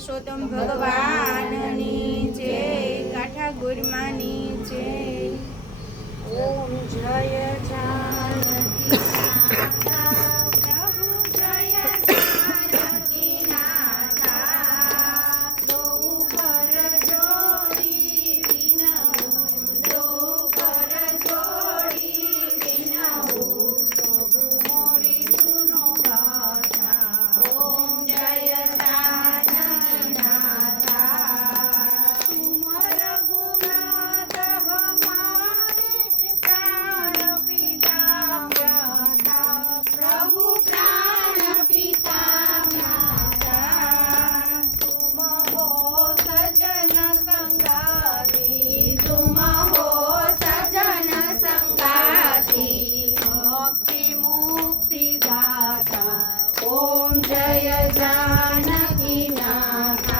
પુરુષોત્તમ ભગવાનની જય, કાઠા ગુરમાની જય। ઓમ જય જાનકી નાથા, પ્રભુ જય જાનકી નાથા, દો કર જોડી વિનવું, દો કર જોડી વિનવું, પ્રભુ મોરી ગુનો ગાથા। ઓમ જય જાનકી નાથા, તુમ રઘુનાથ હમારે પ્રાણ પિતા માતા, પ્રભુ પ્રાણ પિતા માતા, તુમ હો સજન સંગાતી, તુમ હો સજન સંગાતી, ભક્તિ મુક્તિ દાતા। ઓમ જય જાનકી નાથા,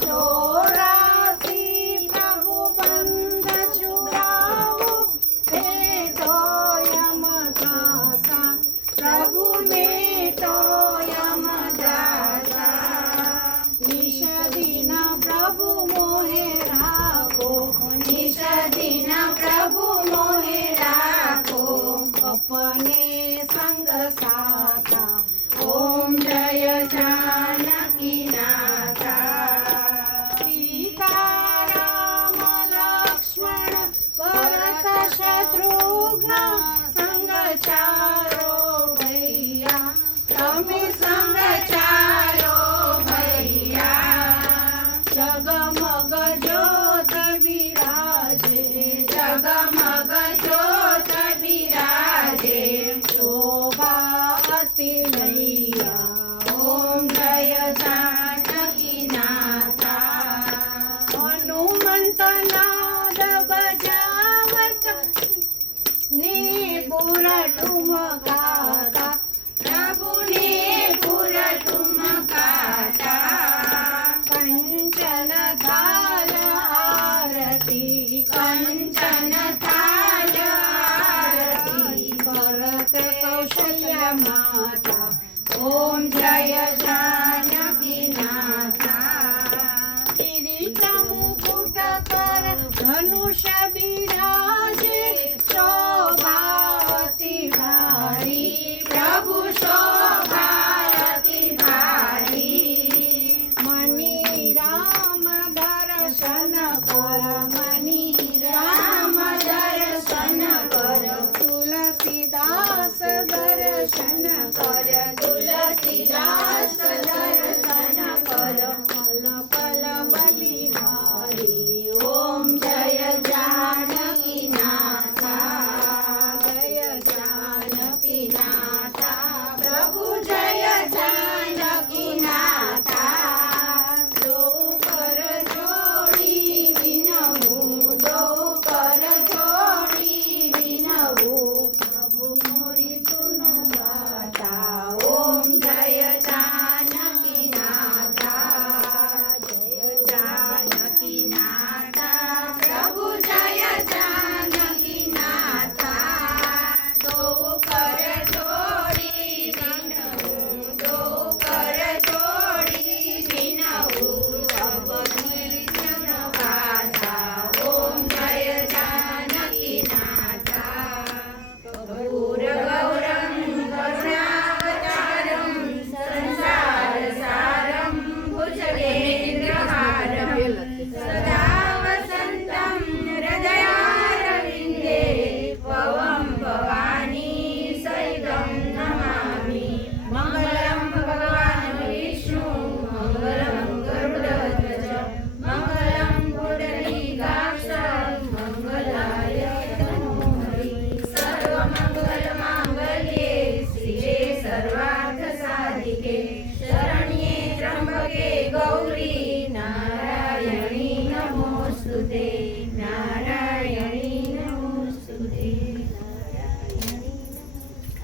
84 પ્રભુ બંધ છુડાવો, ભેટો યમદાસા, પ્રભુ મેટો યમદાસા, નિષદિન પ્રભુ મોહે રાખો, નિષદિન પ્રભુ મોહે રાખો, અપને સંગ સાતા। ઓમ જય જાનકી નાથા, સીતારામ લક્ષ્મણ ભરત શત્રુઘ્ન સંગ ચારો ભૈયા, તમે સંગ ચારો ભૈયા, જગમગ જ્યોત બિરાજે, જગમગ જ્યોત બિરાજે, શોભા અતિ નૈયા। ઓમ જય જાનકી નાથા, હનુમંત નાદ બજાવત નિપુર ઠુમકાતા, પ્રભુને પુર ઠુમકાતા, કંચન થાલ આરતી, કંચન થાલ આરતી, ભરત કૌશલ્ય માતા। ઓમ જય જાનકી નાથા, કિરીટ મુકુટ કર ધનુષ બિરાજે, શોભા અતિ ભારી, પ્રભુ શોભા અતિ ભારી, મણિ રામ દર્શન કર, મણિ રામ દર્શન કર, તુલસીદાસ દર્શન કર, તુલસીદાસ